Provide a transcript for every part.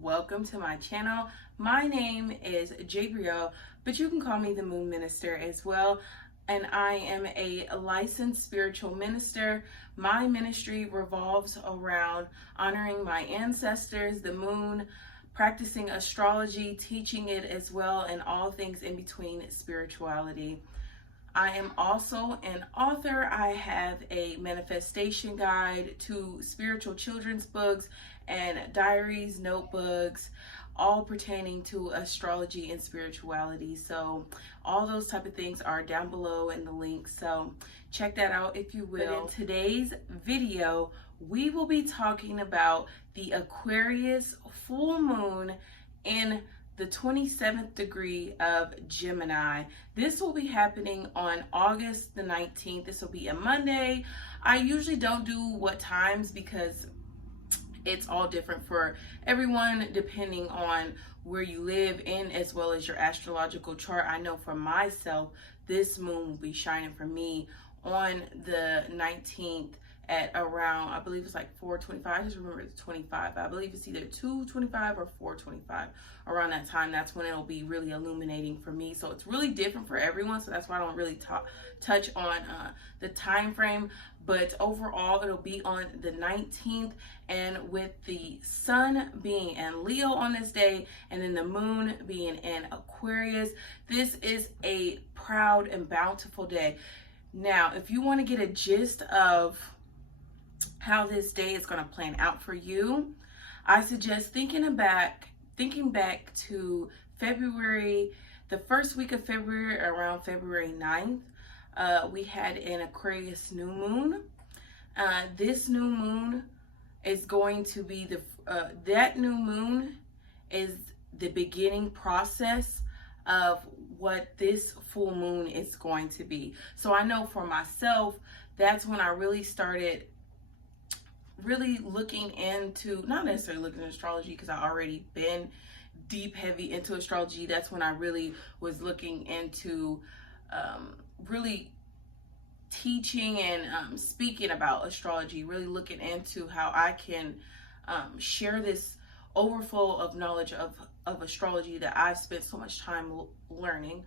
welcome to my channel. My name is Jabriel, but you can call me the Moon Minister as well. And I am a licensed spiritual minister. My ministry revolves around honoring my ancestors, the moon, practicing astrology, teaching it as well, and all things in between spirituality. I am also an author. I have a manifestation guide, to spiritual children's books and diaries, notebooks, all pertaining to astrology and spirituality. So all those type of things are down below in the link. So check that out if you will. But in today's video, we will be talking about the Aquarius full moon in the 27th degree of Gemini. This will be happening on August the 19th. This will be a Monday. I usually don't do what times because it's all different for everyone depending on where you live in as well as your astrological chart. I know for myself, this moon will be shining for me on the 19th at around, I believe it's like 4:25. I just remember it's 25. I believe it's either 2:25 or 4:25. Around that time, that's when it'll be really illuminating for me. So it's really different for everyone. So that's why I don't really touch on the time frame. But overall, it'll be on the 19th, and with the sun being in Leo on this day, and then the moon being in Aquarius, this is a proud and bountiful day. Now, if you want to get a gist of how this day is going to plan out for you, I suggest thinking back to February, the first week of February, around February 9th. We had an Aquarius new moon. This new moon is going to be that new moon is the beginning process of what this full moon is going to be. So I know for myself, that's when I really started looking into, not necessarily looking at astrology because I already been deep heavy into astrology. That's when I really was looking into really teaching and speaking about astrology, really looking into how I can share this overflow of knowledge of astrology that I've spent so much time learning.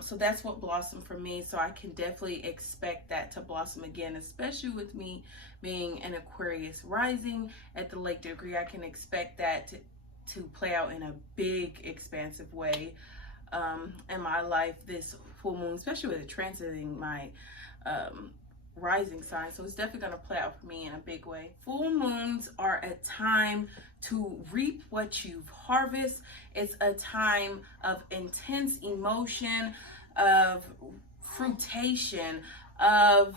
So that's what blossomed for me. So I can definitely expect that to blossom again, especially with me being an Aquarius rising at the late degree. I can expect that to play out in a big, expansive way in my life, this full moon, especially with it transiting my rising sign. So it's definitely going to play out for me in a big way. Full moons are a time to reap what you've harvested. It's a time of intense emotion, of fruitation, of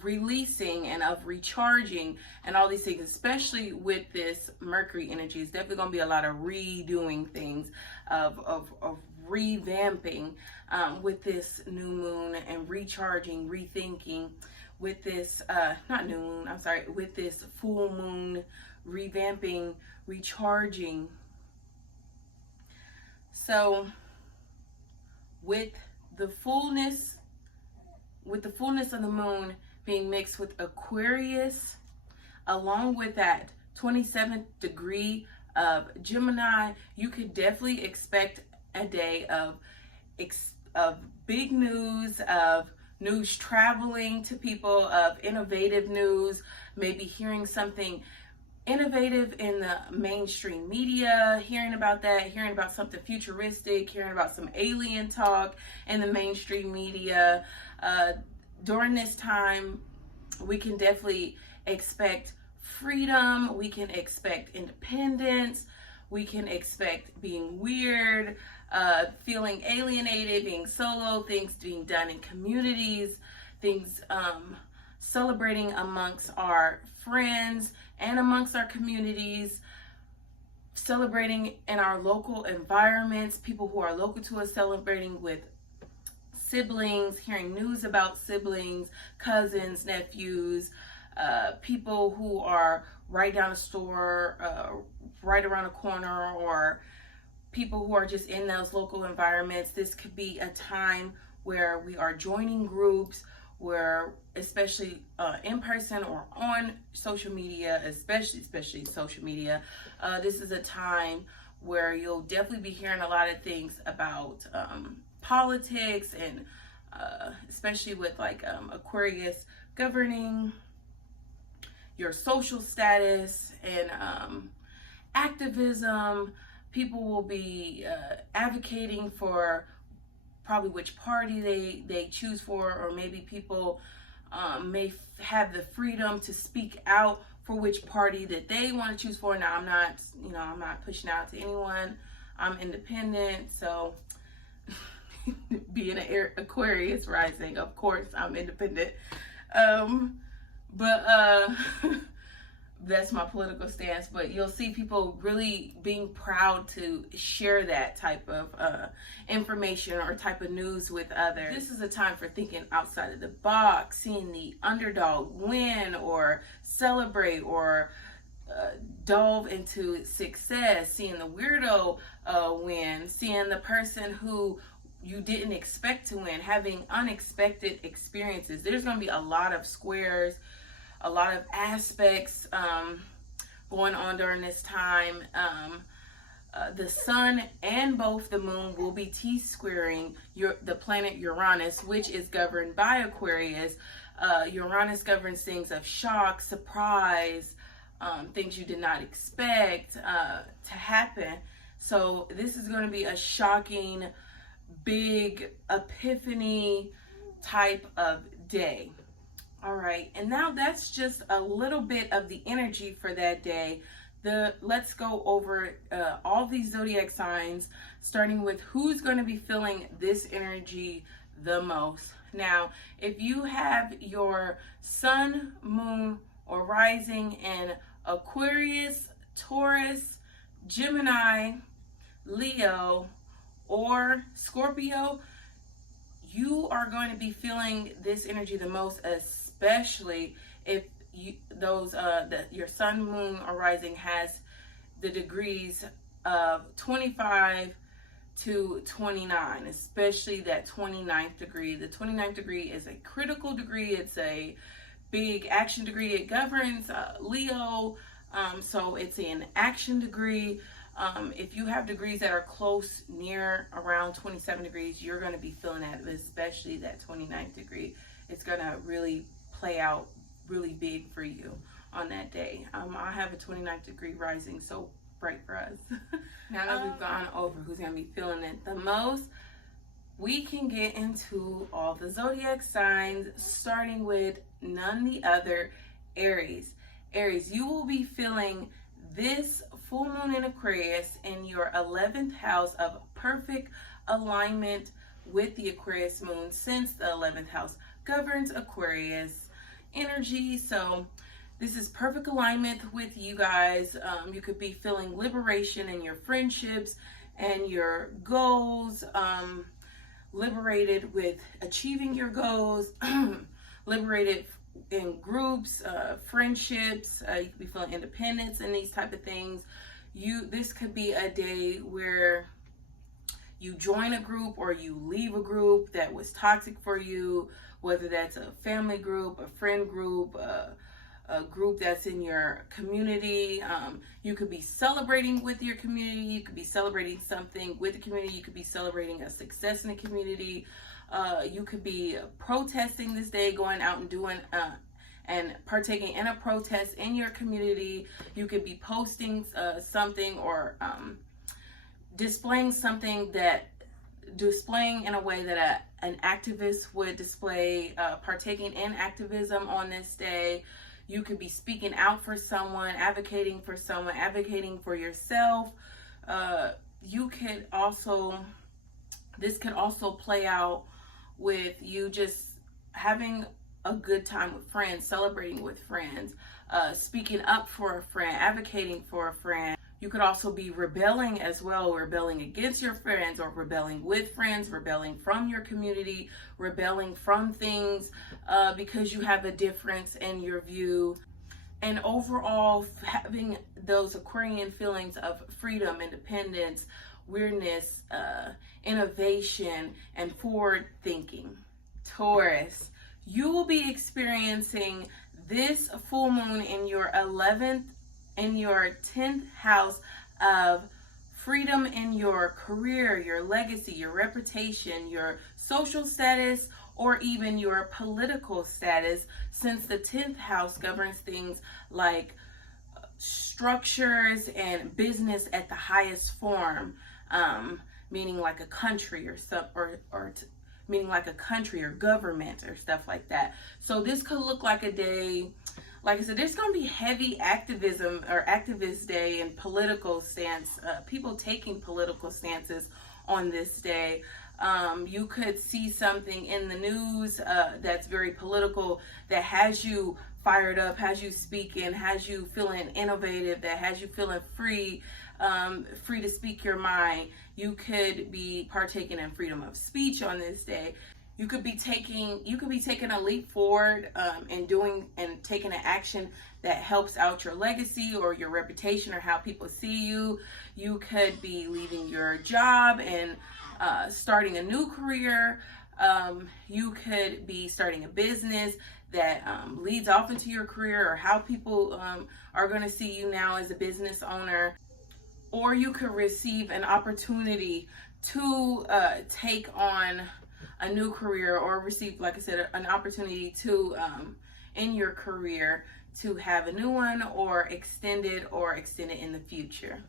releasing and of recharging and all these things, especially with this Mercury energy. It's definitely going to be a lot of redoing things, of revamping with this new moon, and recharging, rethinking with this with this full moon, revamping, recharging. So with the fullness of the moon being mixed with Aquarius, along with that 27th degree of Gemini, you could definitely expect a day of big news, of news traveling to people, of innovative news, maybe hearing something innovative in the mainstream media, hearing about something futuristic, hearing about some alien talk in the mainstream media. During this time, we can definitely expect freedom, we can expect independence, we can expect being weird, feeling alienated, being solo, things being done in communities, things celebrating amongst our friends and amongst our communities, celebrating in our local environments, people who are local to us, celebrating with siblings, hearing news about siblings, cousins, nephews, people who are right down the store, right around the corner, or people who are just in those local environments. This could be a time where we are joining groups, where, especially in person or on social media, especially social media, this is a time where you'll definitely be hearing a lot of things about politics, and especially with like Aquarius governing your social status and activism. People will be advocating for probably which party they choose for, or maybe people may have the freedom to speak out for which party that they want to choose for. Now, I'm not pushing out to anyone. I'm independent, so being an Aquarius rising, of course, I'm independent. But that's my political stance. But you'll see people really being proud to share that type of information or type of news with others. This is a time for thinking outside of the box, seeing the underdog win or celebrate, or delve into success, seeing the weirdo win, seeing the person who you didn't expect to win, having unexpected experiences. There's going to be a lot of squares, a lot of aspects going on during this time. The sun and both the moon will be T-squaring the planet Uranus, which is governed by Aquarius. Uranus governs things of shock, surprise, things you did not expect to happen. So this is going to be a shocking, big epiphany type of day. All right, and now that's just a little bit of the energy for that day. Let's go over all these zodiac signs, starting with who's going to be feeling this energy the most. Now, if you have your sun, moon, or rising in Aquarius, Taurus, Gemini, Leo, or Scorpio, you are going to be feeling this energy the most, especially if your sun, moon, or rising has the degrees of 25 to 29, especially that 29th degree. The 29th degree is a critical degree. It's a big action degree. It governs Leo, so it's an action degree. If you have degrees that are close, near, around 27 degrees, you're going to be feeling that, especially that 29th degree. It's going to really play out really big for you on that day. I have a 29th degree rising, so bright for us. Now that we've gone over who's going to be feeling it the most, we can get into all the zodiac signs, starting with none the other, Aries. Aries, you will be feeling this full moon in Aquarius in your 11th house of perfect alignment with the Aquarius moon, since the 11th house governs Aquarius energy. So this is perfect alignment with you guys. You could be feeling liberation in your friendships and your goals, liberated with achieving your goals, liberated in groups, friendships. You could be feeling independence and these type of things. This could be a day where you join a group or you leave a group that was toxic for you, whether that's a family group, a friend group, a group that's in your community. You could be celebrating with your community. You could be celebrating something with the community. You could be celebrating a success in the community. You could be protesting this day, going out and doing and partaking in a protest in your community. You could be posting something or displaying in a way that an activist would display, partaking in activism on this day. You could be speaking out for someone, advocating for someone, advocating for yourself. This could also play out with you just having a good time with friends, celebrating with friends, speaking up for a friend, advocating for a friend. You could also be rebelling as well, rebelling against your friends or rebelling with friends, rebelling from your community, rebelling from things because you have a difference in your view. And overall, having those Aquarian feelings of freedom, independence, weirdness, innovation, and forward thinking. Taurus. You will be experiencing this full moon in your 11th and your 10th house of freedom in your career, your legacy, your reputation, your social status, or even your political status, since the 10th house governs things like structures and business at the highest form, meaning like a country or stuff, meaning like a country or government or stuff like that. So this could look like a day, like I said, there's going to be heavy activism or activist day and political stance, people taking political stances on this day. You could see something in the news that's very political, that has you fired up, has you speaking, has you feeling innovative, that has you feeling free, free to speak your mind. You could be partaking in freedom of speech on this day. You could be taking a leap forward and taking an action that helps out your legacy or your reputation or how people see you. You could be leaving your job and starting a new career. You could be starting a business that leads off into your career, or how people are going to see you now as a business owner. Or you could receive an opportunity to take on a new career, or receive, like I said, an opportunity to in your career to have a new one, or extend it in the future.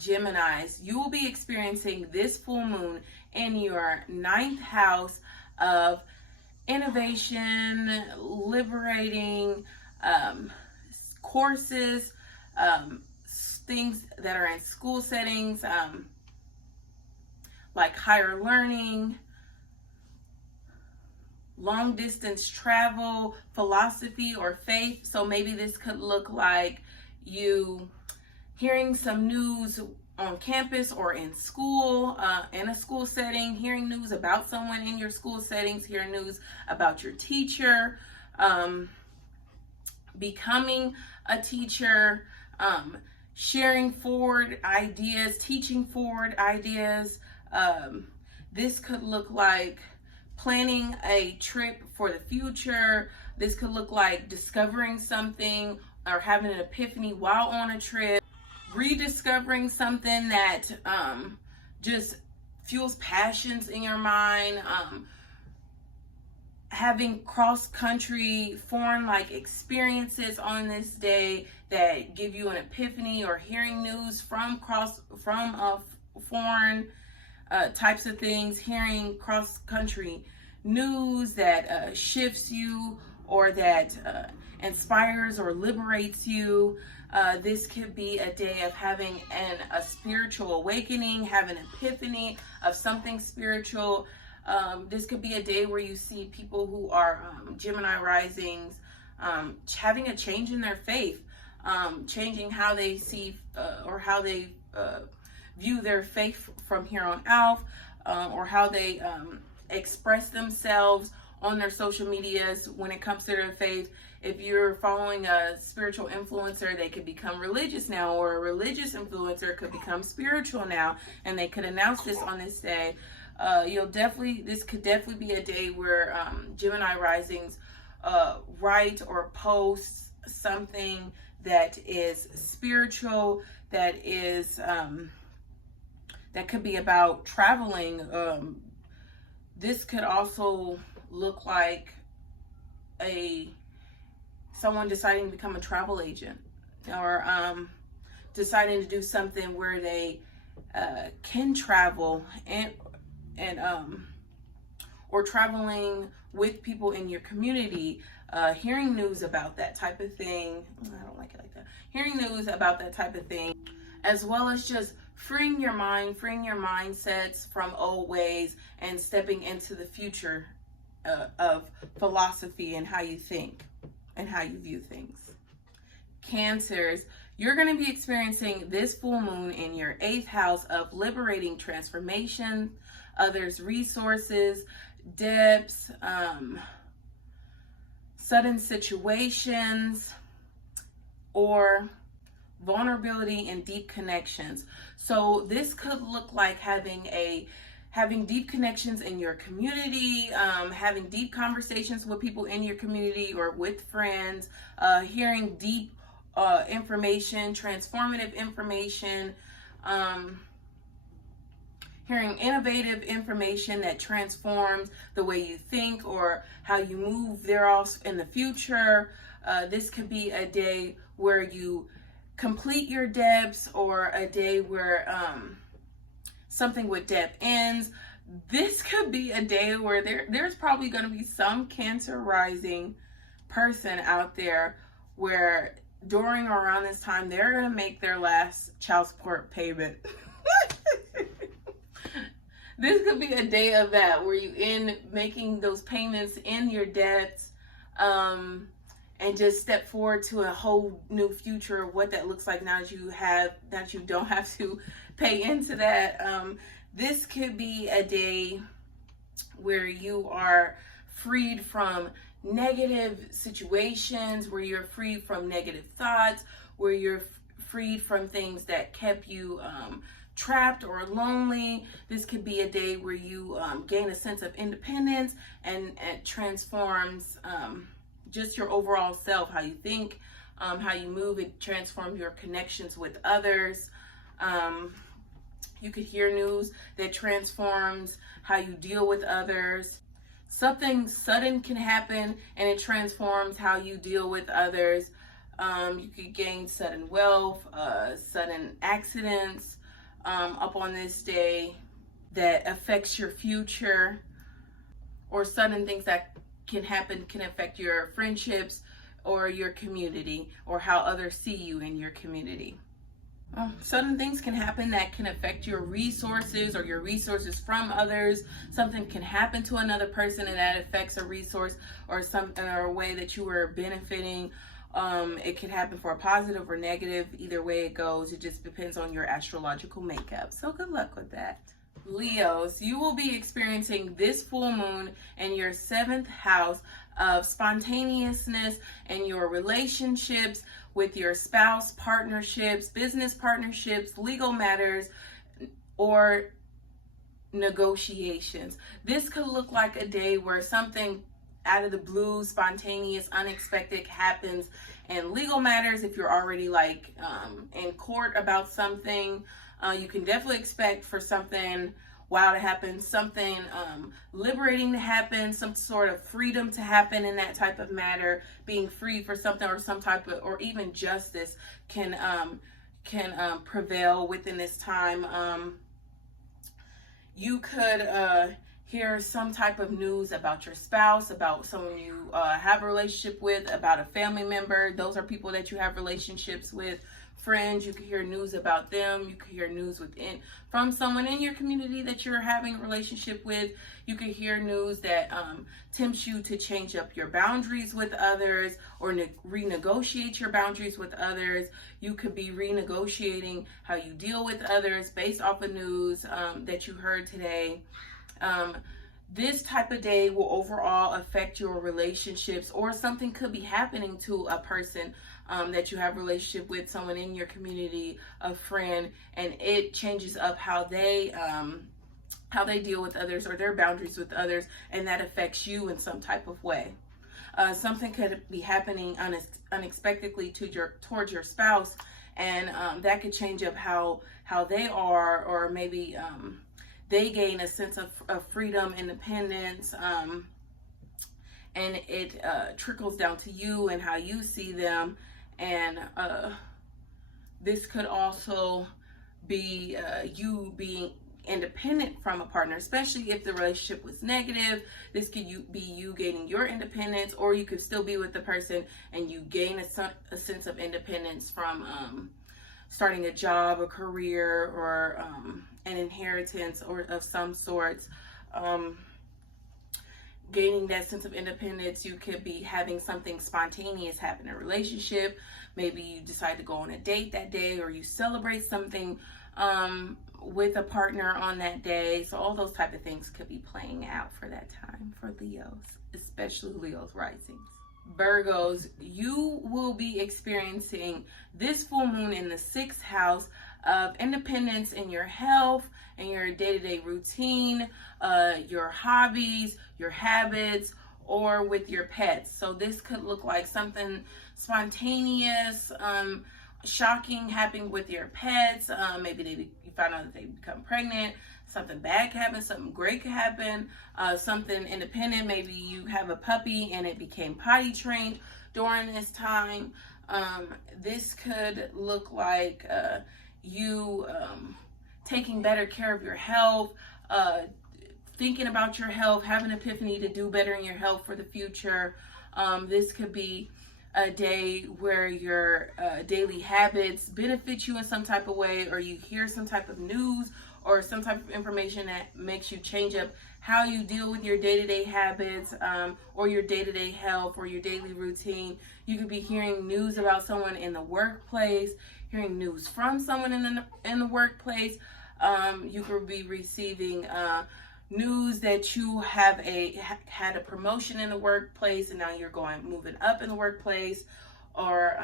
Geminis, you will be experiencing this full moon in your 9th house of innovation, liberating, courses, things that are in school settings, like higher learning, long distance travel, philosophy, or faith. So maybe this could look like you hearing some news on campus or in school, in a school setting, hearing news about someone in your school settings, hearing news about your teacher, becoming a teacher, sharing forward ideas, teaching forward ideas. This could look like planning a trip for the future. This could look like discovering something or having an epiphany while on a trip, rediscovering something that just fuels passions in your mind, having cross-country foreign-like experiences on this day that give you an epiphany, or hearing news from foreign types of things, hearing cross-country news that shifts you, or that inspires or liberates you. This could be a day of having a spiritual awakening, having an epiphany of something spiritual. This could be a day where you see people who are Gemini risings having a change in their faith, changing how they see or how they view their faith from here on out, or how they express themselves on their social medias when it comes to their faith. If you're following a spiritual influencer, they could become religious now, or a religious influencer could become spiritual now, and they could announce this on this day. This could definitely be a day where Gemini risings write or post something that is spiritual, that is that could be about traveling. This could also look like someone deciding to become a travel agent, or deciding to do something where they can travel and or traveling with people in your community, hearing news about that type of thing. I don't like it like that. Hearing news about that type of thing, as well as just freeing your mind, freeing your mindsets from old ways, and stepping into the future of philosophy and how you think and how you view things. Cancers, you're going to be experiencing this full moon in your 8th house of liberating transformation, others' resources, depths, sudden situations, or vulnerability and deep connections. So this could look like having a having deep connections in your community, having deep conversations with people in your community or with friends, hearing deep information, transformative information, hearing innovative information that transforms the way you think or how you move thereof in the future. This could be a day where you complete your debts, or a day where something with debt ends. This could be a day where there's probably going to be some Cancer rising person out there where during or around this time they're going to make their last child support payment. This could be a day of that, where you end making those payments in your debts, and just step forward to a whole new future of what that looks like now that you don't have to pay into that. This could be a day where you are freed from negative situations, where you're freed from negative thoughts, where you're freed from things that kept you trapped or lonely. This could be a day where you gain a sense of independence, and it transforms just your overall self, how you think, how you move. It transforms your connections with others. You could hear news that transforms how you deal with others. Something sudden can happen and it transforms how you deal with others. You could gain sudden wealth, sudden accidents up on this day that affects your future, or sudden things that can happen can affect your friendships or your community, or how others see you in your community. Sudden things can happen that can affect your resources or your resources from others. Something can happen to another person and that affects a resource or a way that you were benefiting. It can happen for a positive or negative. Either way it goes, it just depends on your astrological makeup. So good luck with that. Leos, you will be experiencing this full moon in your 7th house of spontaneousness in your relationships with your spouse, partnerships, business partnerships, legal matters, or negotiations. This could look like a day where something out of the blue, spontaneous, unexpected happens in legal matters. If you're already like in court about something, you can definitely expect for something wow to happen, something liberating to happen, some sort of freedom to happen in that type of matter. Being free for something, or some type of, or even justice can prevail within this time. You could hear some type of news about your spouse, about someone you have a relationship with, about a family member. Those are people that you have relationships with. Friends, you could hear news about them. You could hear news from someone in your community that you're having a relationship with. You could hear news that tempts you to change up your boundaries with others, or renegotiate your boundaries with others. You could be renegotiating how you deal with others based off of news that you heard today. This type of day will overall affect your relationships, or something could be happening to a person that you have a relationship with, someone in your community, a friend, and it changes up how they deal with others, or their boundaries with others, and that affects you in some type of way. Something could be happening unexpectedly towards your spouse, and that could change up how they are, or maybe they gain a sense of freedom, independence, and it trickles down to you and how you see them. And this could also be you being independent from a partner, especially if the relationship was negative. This could be you gaining your independence, or you could still be with the person and you gain a sense of independence from starting a job, a career, or an inheritance or of some sorts. Gaining that sense of independence, you could be having something spontaneous happen in a relationship. Maybe you decide to go on a date that day, or you celebrate something with a partner on that day. So all those type of things could be playing out for that time for Leos, especially Leos risings. Virgos, you will be experiencing this full moon in the 6th house of independence in your health in your day-to-day routine, your hobbies, your habits, or with your pets. So this could look like something spontaneous, shocking happening with your pets. Maybe you find out that they become pregnant. Something bad could happen. Something great could happen. Something independent. Maybe you have a puppy and it became potty trained during this time. This could look like you taking better care of your health, thinking about your health, having an epiphany to do better in your health for the future. This could be a day where your daily habits benefit you in some type of way, or you hear some type of news or some type of information that makes you change up how you deal with your day-to-day habits, or your day-to-day health, or your daily routine. You could be hearing news about someone in the workplace, hearing news from someone in the workplace. You could be receiving news that you have had a promotion in the workplace and now you're moving up in the workplace, or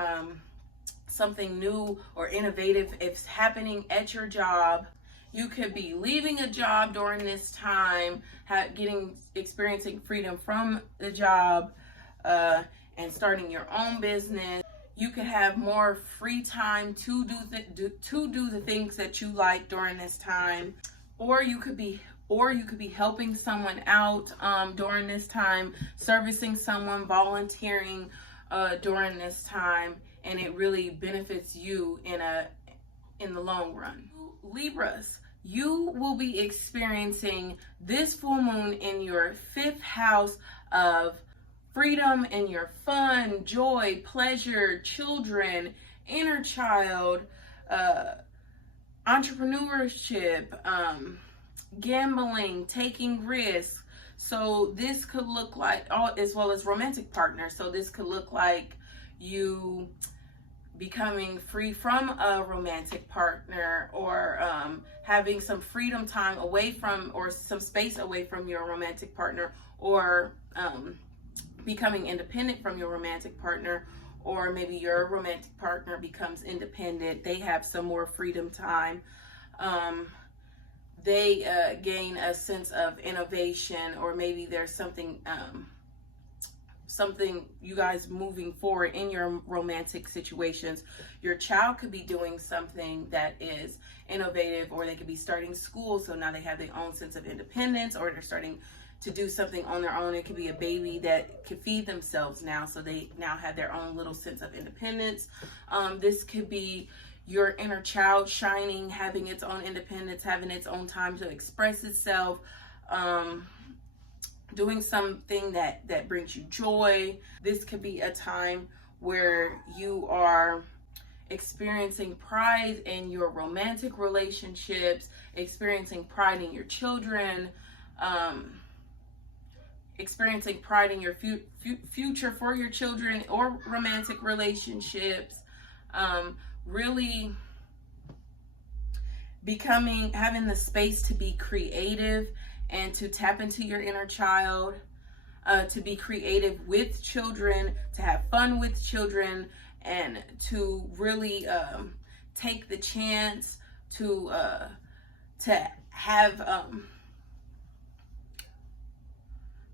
something new or innovative is happening at your job. You could be leaving a job during this time, experiencing freedom from the job, and starting your own business. You could have more free time to do the things that you like during this time, or you could be helping someone out during this time, servicing someone, volunteering during this time, and it really benefits you in the long run. Libras, you will be experiencing this full moon in your 5th house of freedom and your fun, joy, pleasure, children, inner child, entrepreneurship, gambling, taking risks. So this could look like, as well as romantic partners. So this could look like you becoming free from a romantic partner, or having some freedom time away from, or some space away from your romantic partner, or becoming independent from your romantic partner, or maybe your romantic partner becomes independent. They have some more freedom time. They gain a sense of innovation, or maybe there's something you guys moving forward in your romantic situations. Your child could be doing something that is innovative, or they could be starting school, so now they have their own sense of independence, or they're starting to do something on their own. It could be a baby that can feed themselves now, so they now have their own little sense of independence. This could be your inner child shining, having its own independence, having its own time to express itself, doing something that brings you joy. This could be a time where you are experiencing pride in your romantic relationships, experiencing pride in your children, experiencing pride in your future for your children or romantic relationships. Really having the space to be creative and to tap into your inner child, to be creative with children, to have fun with children, and to really take the chance to have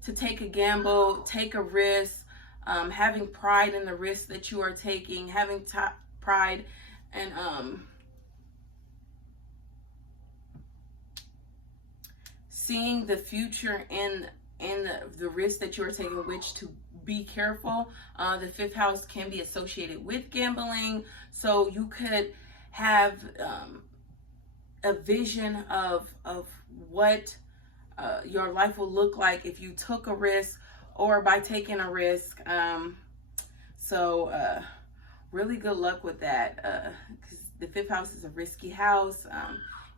to take a gamble, take a risk, having pride in the risk that you are taking, having pride and seeing the future in the risk that you are taking, which to be careful. The 5th house can be associated with gambling, so you could have a vision of what your life will look like if you took a risk, or by taking a risk. So really good luck with that, because the 5th house is a risky house.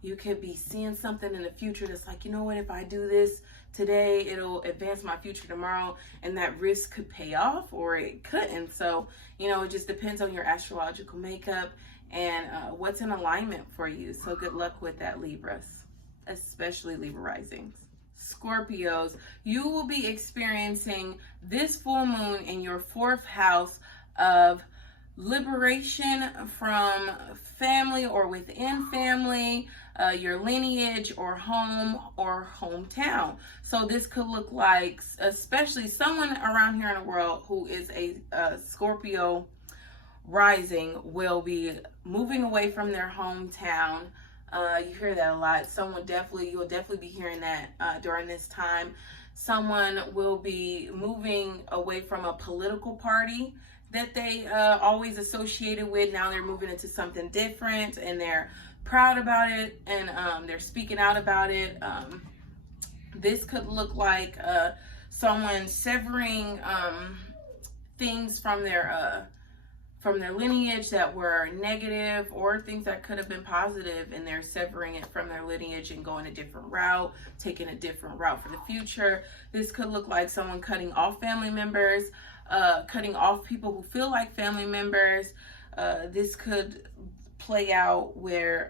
You could be seeing something in the future that's like, you know what, if I do this today, it'll advance my future tomorrow, and that risk could pay off, or it couldn't. So, it just depends on your astrological makeup and what's in alignment for you. So good luck with that, Libras, especially Libra risings. Scorpios, you will be experiencing this full moon in your 4th house of liberation from family or within family, your lineage or home or hometown. So this could look like, especially someone around here in the world who is a Scorpio rising, will be moving away from their hometown. You hear that a lot. You'll definitely be hearing that during this time. Someone will be moving away from a political party that they always associated with. Now they're moving into something different, and they're proud about it, and they're speaking out about it. This could look like someone severing things from their lineage that were negative, or things that could have been positive, and they're severing it from their lineage and going a different route, taking a different route for the future. This could look like someone cutting off family members, cutting off people who feel like family members. This could play out where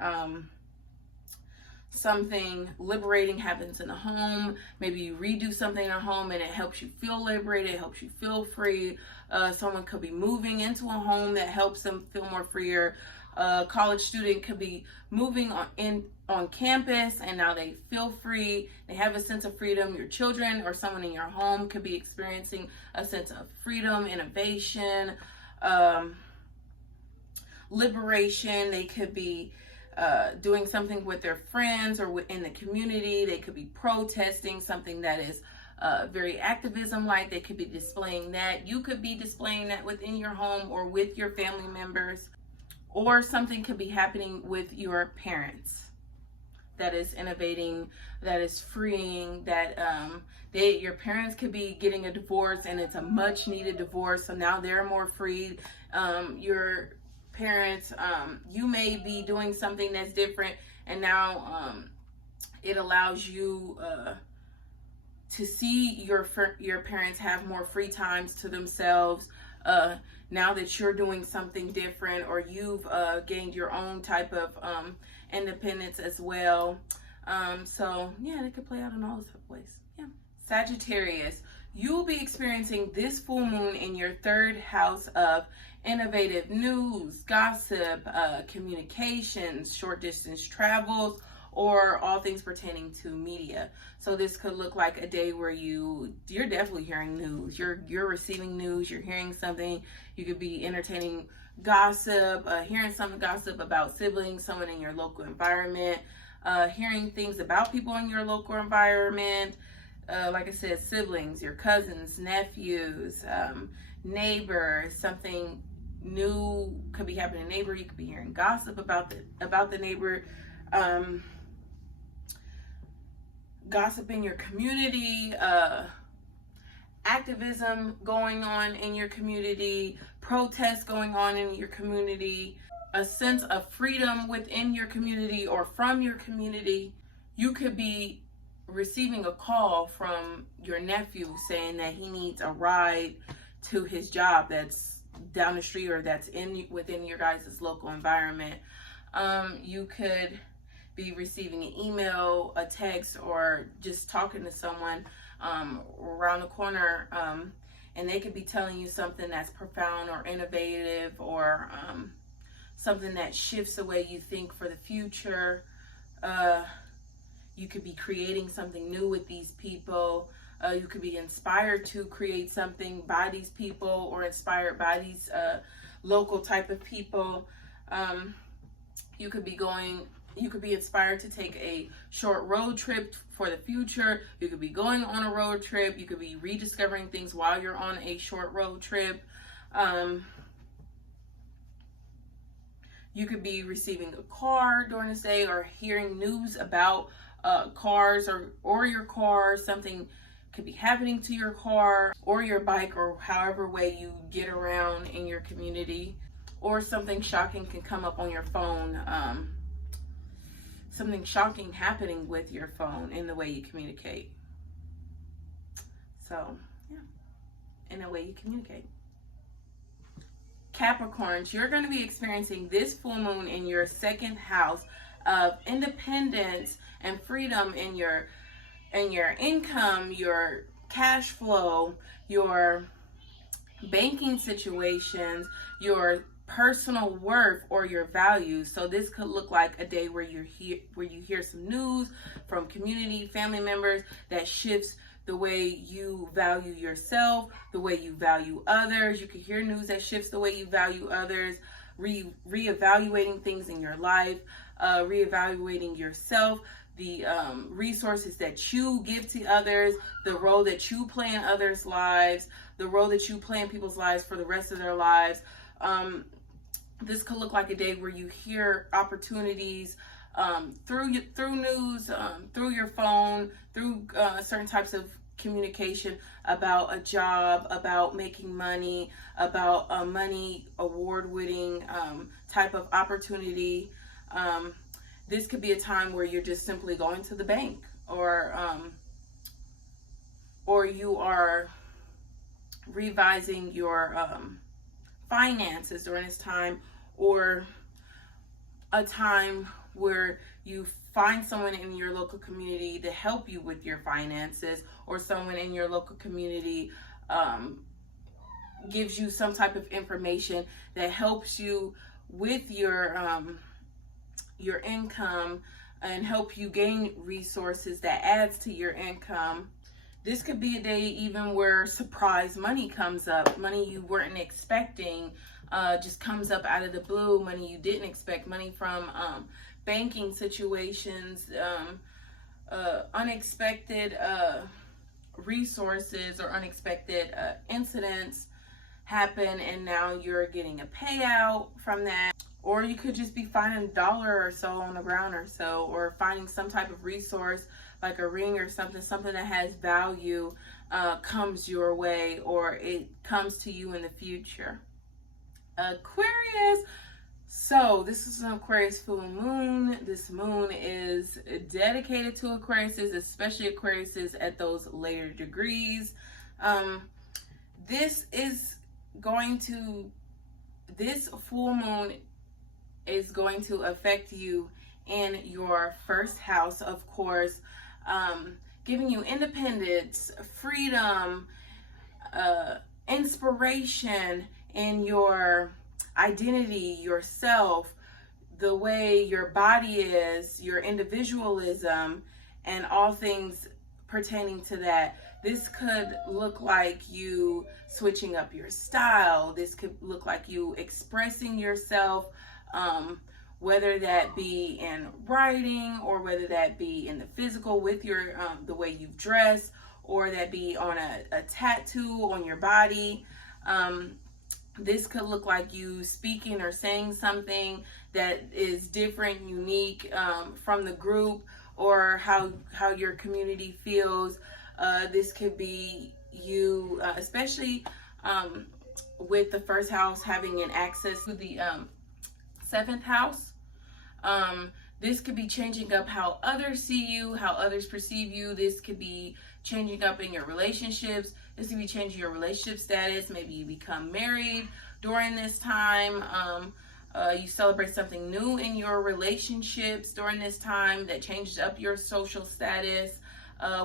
something liberating happens in a home. Maybe you redo something in a home and it helps you feel liberated, it helps you feel free. Someone could be moving into a home that helps them feel more freer. A college student could be moving on campus, and now they feel free. They have a sense of freedom. Your children or someone in your home could be experiencing a sense of freedom, innovation, liberation. They could be doing something with their friends or in the community. They could be protesting something that is very activism-like. They could be displaying that. You could be displaying that within your home or with your family members. Or something could be happening with your parents that is innovating, that is freeing, that your parents could be getting a divorce, and it's a much needed divorce, so now they're more free. Your parents, you may be doing something that's different, and now it allows you to see your parents have more free times to themselves. Now that you're doing something different, or you've gained your own type of independence as well. So yeah, it could play out in all those ways. Yeah. Sagittarius, you will be experiencing this full moon in your third house of innovative news, gossip, communications, short distance travels, or all things pertaining to media. So this could look like a day where you're definitely hearing news. You're receiving news. You're hearing something. You could be entertaining gossip, hearing some gossip about siblings, someone in your local environment, hearing things about people in your local environment. Like I said, siblings, your cousins, nephews, neighbors. Something new could be happening to a neighbor. You could be hearing gossip about the neighbor. Gossip in your community, activism going on in your community, protests going on in your community, a sense of freedom within your community or from your community. You could be receiving a call from your nephew saying that he needs a ride to his job that's down the street or that's within your guys' local environment. You could be receiving an email, a text, or just talking to someone around the corner, and they could be telling you something that's profound or innovative, or something that shifts the way you think for the future. You could be creating something new with these people. You could be inspired to create something by these people, or inspired by these local type of people. You could be inspired to take a short road trip for the future. You could be going on a road trip. You could be rediscovering things while you're on a short road trip. You could be receiving a car during this day, or hearing news about cars or your car. Something could be happening to your car or your bike, or however way you get around in your community. Or something shocking can come up on your phone. Something shocking happening with your phone in the way you communicate. So, yeah, in the way you communicate. Capricorns, you're going to be experiencing this full moon in your second house of independence and freedom in your income, your cash flow, your banking situations, your personal worth or your values. So this could look like a day where you hear some news from community, family members that shifts the way you value yourself, the way you value others. You could hear news that shifts the way you value others, reevaluating things in your life, reevaluating yourself, the resources that you give to others, the role that you play in others' lives, the role that you play in people's lives for the rest of their lives. This could look like a day where you hear opportunities through news, through your phone, through certain types of communication about a job, about making money, about a money award-winning type of opportunity. This could be a time where you're just simply going to the bank, or you are revising your finances during this time, or a time where you find someone in your local community to help you with your finances, or someone in your local community gives you some type of information that helps you with your income and help you gain resources that adds to your income. This could be a day even where surprise money comes up, money you weren't expecting, just comes up out of the blue, money you didn't expect, money from banking situations, unexpected resources or unexpected incidents happen, and now you're getting a payout from that. Or you could just be finding $1 or so on the ground or so, or finding some type of resource like a ring or something that has value comes your way, or it comes to you in the future. Aquarius. So this is an Aquarius full moon. This moon is dedicated to Aquariuses, especially Aquariuses at those later degrees. This full moon is going to affect you in your first house, of course, giving you independence, freedom, inspiration in your identity, yourself, the way your body is, your individualism, and all things pertaining to that. This could look like you switching up your style. This could look like you expressing yourself, whether that be in writing, or whether that be in the physical with your the way you dress, or that be on a tattoo on your body. This could look like you speaking or saying something that is different, unique from the group, or how your community feels. This could be you, especially with the first house having an access to the 7th house. This could be changing up how others see you, how others perceive you. This could be changing up in your relationships. This could be changing your relationship status. Maybe you become married during this time. You celebrate something new in your relationships during this time that changes up your social status.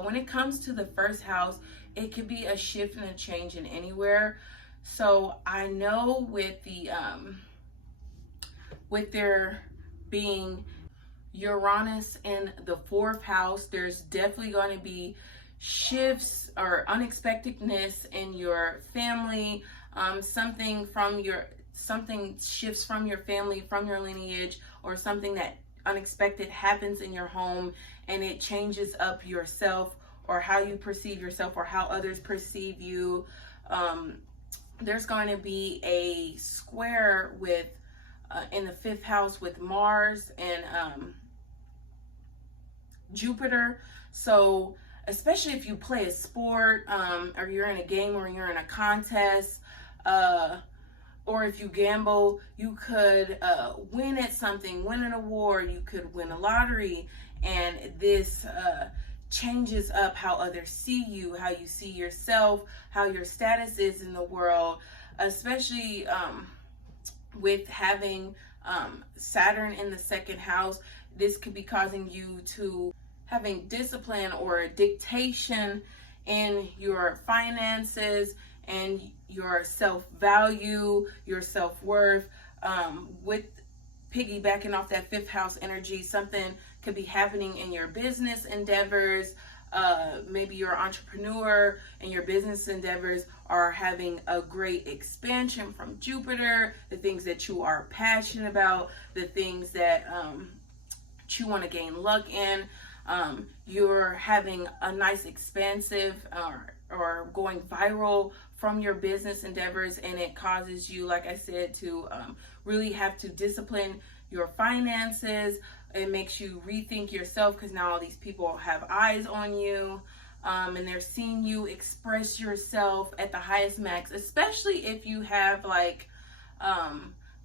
When it comes to the first house, it could be a shift and a change in anywhere. So I know with the with there being Uranus in the 4th house, there's definitely going to be shifts or unexpectedness in your family. Something shifts from your family, from your lineage, or something that unexpected happens in your home, and it changes up yourself, or how you perceive yourself, or how others perceive you. There's going to be a square with in the 5th house with Mars and Jupiter. So especially if you play a sport, or you're in a game, or you're in a contest, or if you gamble, you could win at something, win an award, you could win a lottery, and this changes up how others see you, how you see yourself, how your status is in the world, especially with having Saturn in the 2nd house. This could be causing you to having discipline or dictation in your finances and your self-value, your self-worth. With piggybacking off that fifth house energy, something could be happening in your business endeavors. Maybe you're an entrepreneur and your business endeavors are having a great expansion from Jupiter, the things that you are passionate about, the things that you want to gain luck in. You're having a nice expansive or going viral from your business endeavors, and it causes you, like I said, to really have to discipline your finances. It makes you rethink yourself because now all these people have eyes on you, and they're seeing you express yourself at the highest max, especially if you have like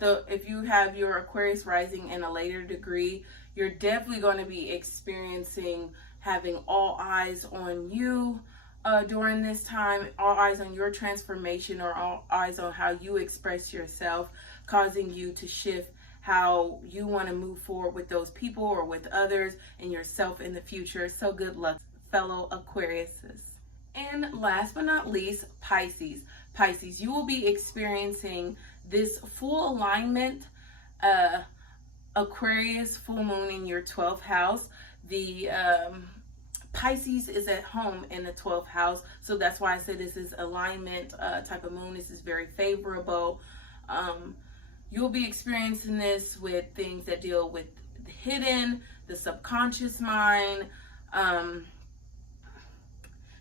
if you have your Aquarius rising in a later degree. You're definitely going to be experiencing having all eyes on you during this time, all eyes on your transformation, or all eyes on how you express yourself, causing you to shift how you want to move forward with those people or with others and yourself in the future. So good luck, fellow Aquariuses. And last but not least, Pisces. Pisces, you will be experiencing this full alignment, Aquarius full moon in your 12th house. The Pisces is at home in the 12th house, so that's why I said this is alignment type of moon. This is very favorable. You'll be experiencing this with things that deal with the hidden, the subconscious mind,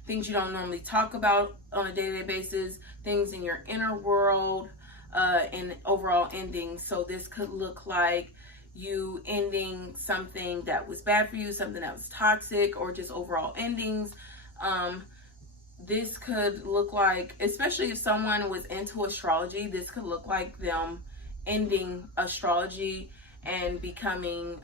things you don't normally talk about on a day-to-day basis, things in your inner world, and overall endings. So this could look like you ending something that was bad for you, something that was toxic, or just overall endings. This could look like, especially if someone was into astrology, this could look like them ending astrology and becoming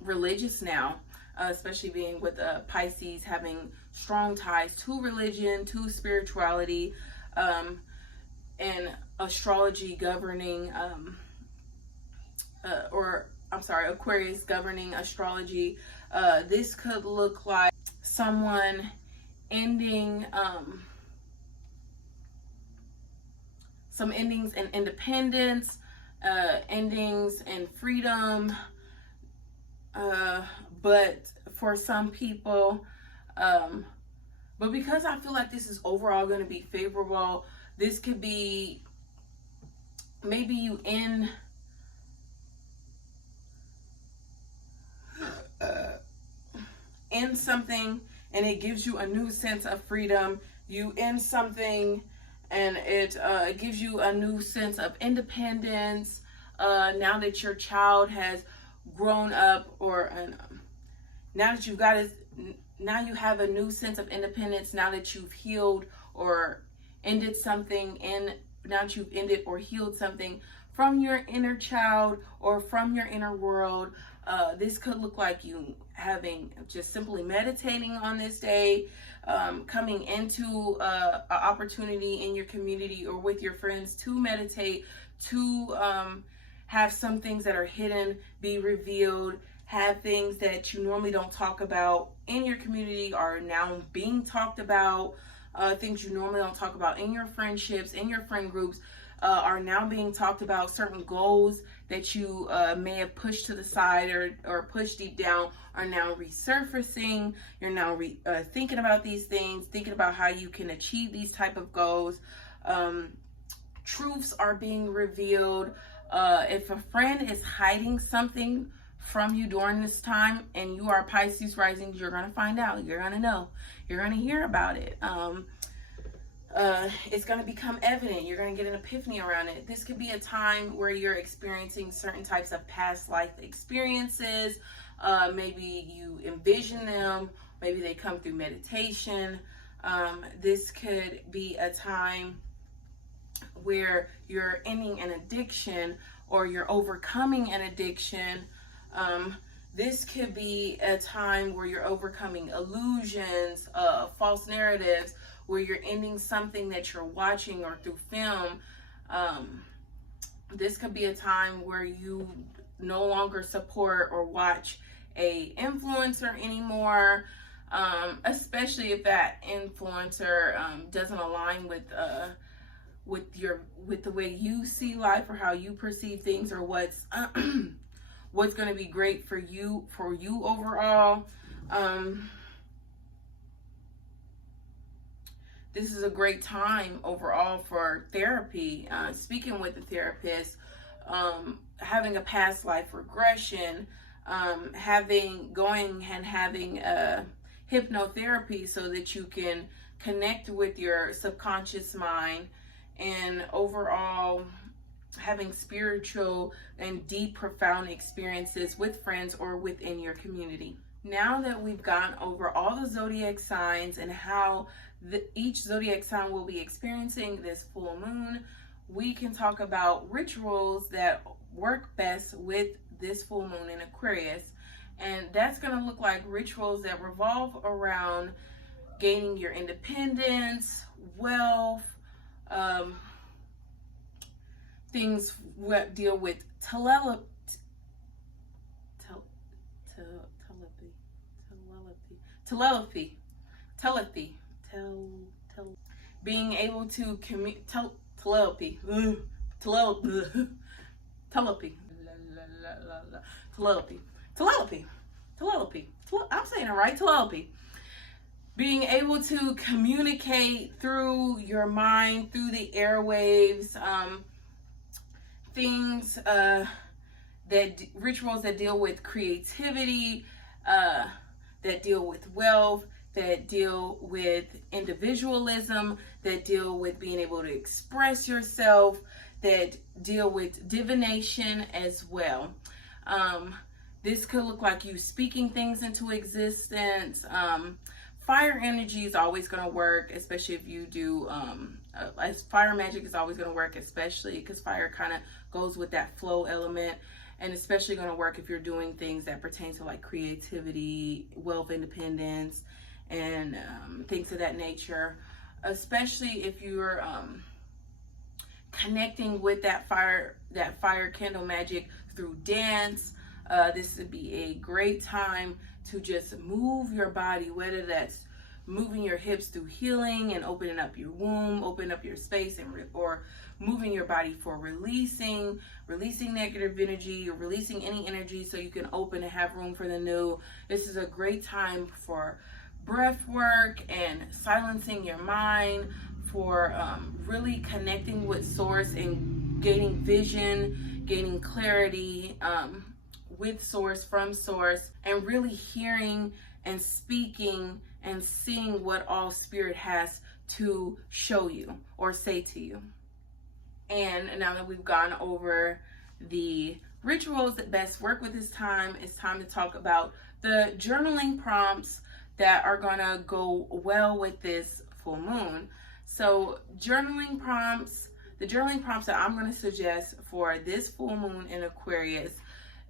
religious now, especially being with Pisces, having strong ties to religion, to spirituality, and astrology governing Aquarius governing astrology. This could look like someone ending some endings in independence, endings in freedom. But for some people, but because I feel like this is overall going to be favorable, this could be maybe you end something and it gives you a new sense of freedom. You end something and it gives you a new sense of independence. Now that your child has grown up, or now that now you have a new sense of independence. Now that you've healed or ended something, and now that you've ended or healed something from your inner child or from your inner world, this could look like you having just simply meditating on this day, coming into an opportunity in your community or with your friends to meditate, to have some things that are hidden be revealed, have things that you normally don't talk about in your community are now being talked about, things you normally don't talk about in your friendships, in your friend groups, are now being talked about. Certain goals that you may have pushed to the side or pushed deep down are now resurfacing. You're now thinking about these things, thinking about how you can achieve these type of goals. Truths are being revealed. If a friend is hiding something from you during this time and you are Pisces rising, you're going to find out. You're going to know. You're going to hear about it. It's going to become evident. You're going to get an epiphany around it. This could be a time where you're experiencing certain types of past life experiences. Maybe you envision them. Maybe they come through meditation. This could be a time where you're ending an addiction or you're overcoming an addiction. This could be a time where you're overcoming illusions, false narratives, where you're ending something that you're watching or through film. This could be a time where you no longer support or watch a influencer anymore, especially if that influencer doesn't align with the way you see life, or how you perceive things, or what's what's going to be great for you overall. This is a great time overall for therapy, speaking with a therapist, having a past life regression, having hypnotherapy so that you can connect with your subconscious mind, and overall having spiritual and deep, profound experiences with friends or within your community. Now that we've gone over all the zodiac signs and how each zodiac sign will be experiencing this full moon, we can talk about rituals that work best with this full moon in Aquarius. And that's going to look like rituals that revolve around gaining your independence, wealth, things that deal with telepathy, being able to telepathy. I'm saying it right, telepathy. Being able to communicate through your mind, through the airwaves, rituals that deal with creativity, that deal with wealth, that deal with individualism, that deal with being able to express yourself, that deal with divination as well. This could look like you speaking things into existence. Fire energy is always going to work, especially if you do, fire magic is always going to work, especially because fire kind of goes with that flow element, and especially going to work if you're doing things that pertain to like creativity, wealth, independence, and things of that nature, especially if you're connecting with that fire candle magic through dance. This would be a great time to just move your body, whether that's moving your hips through healing and opening up your womb, opening up your space, or moving your body for releasing negative energy, or releasing any energy so you can open and have room for the new. This is a great time for breath work and silencing your mind, for really connecting with source and gaining vision, gaining clarity, with source, from source, and really hearing and speaking and seeing what all spirit has to show you or say to you. And now that we've gone over the rituals that best work with this time, it's time to talk about the journaling prompts that are gonna go well with this full moon. So the journaling prompts that I'm gonna suggest for this full moon in Aquarius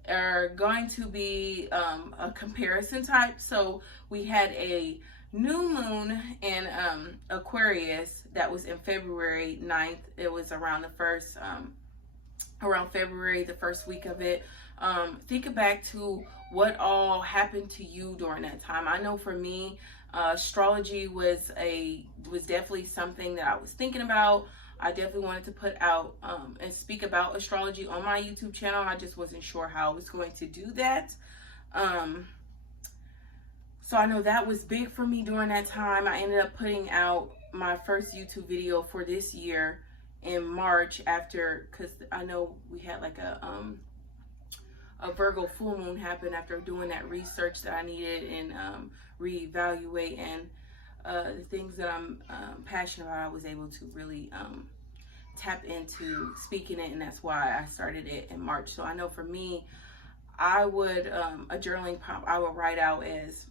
are going to be a comparison type. So we had a new moon in Aquarius that was in February 9th. It was around February, the first week of it. Think back to what all happened to you during that time. I know for me, astrology was definitely something that I was thinking about. I definitely wanted to put out and speak about astrology on my YouTube channel. I just wasn't sure how I was going to do that. So I know that was big for me during that time. I ended up putting out my first YouTube video for this year in March, because I know we had like a Virgo full moon happen after doing that research that I needed and reevaluating the things that I'm passionate about. I was able to really tap into speaking it, and that's why I started it in March. So I know for me, I would a journaling prompt I would write out is,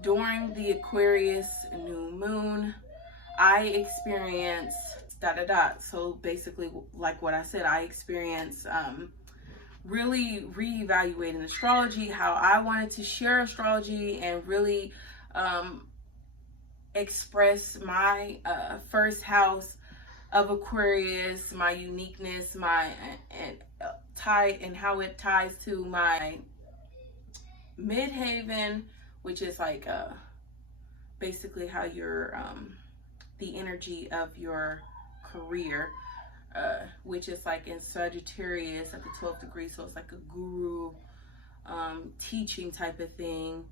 during the Aquarius new moon, I experienced ... So basically, like what I said, I experienced really reevaluating astrology, how I wanted to share astrology and really express my first house of Aquarius, my uniqueness, and how it ties to my midhaven, which is like basically how your the energy of your career, which is like in Sagittarius at the 12th degree. So it's like a guru, teaching type of thing,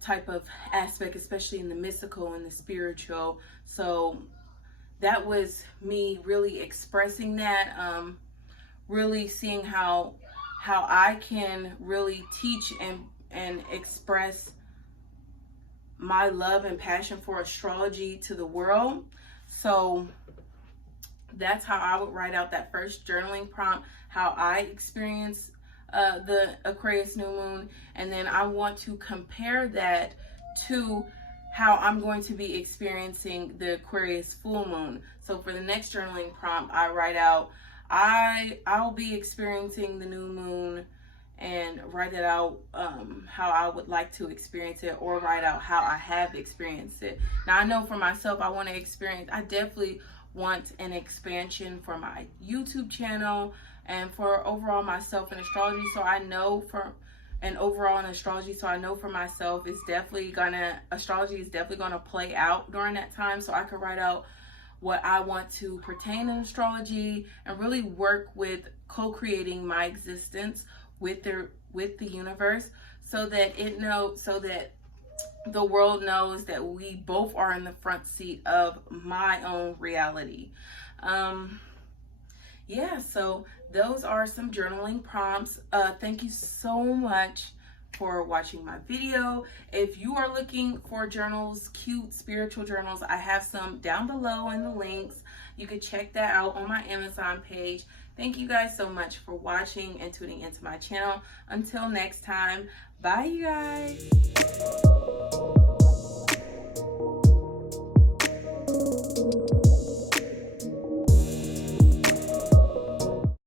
type of aspect, especially in the mystical and the spiritual. So that was me really expressing that, really seeing how I can really teach and express my love and passion for astrology to the world. So that's how I would write out that first journaling prompt, how I experience the Aquarius new moon. And then I want to compare that to how I'm going to be experiencing the Aquarius full moon. So for the next journaling prompt, I write out, I'll be experiencing the new moon, and write it out how I would like to experience it, or write out how I have experienced it. Now I know for myself, I definitely want an expansion for my YouTube channel and for overall myself in astrology. So I know for myself, astrology is definitely gonna play out during that time. So I could write out what I want to pertain in astrology and really work with co-creating my existence with the universe, so that the world knows that we both are in the front seat of my own reality. Yeah, so those are some journaling prompts. Thank you so much for watching my video. If you are looking for journals, cute spiritual journals, I have some down below in the links. You could check that out on my Amazon page. Thank you guys so much for watching and tuning into my channel. Until next time, bye you guys.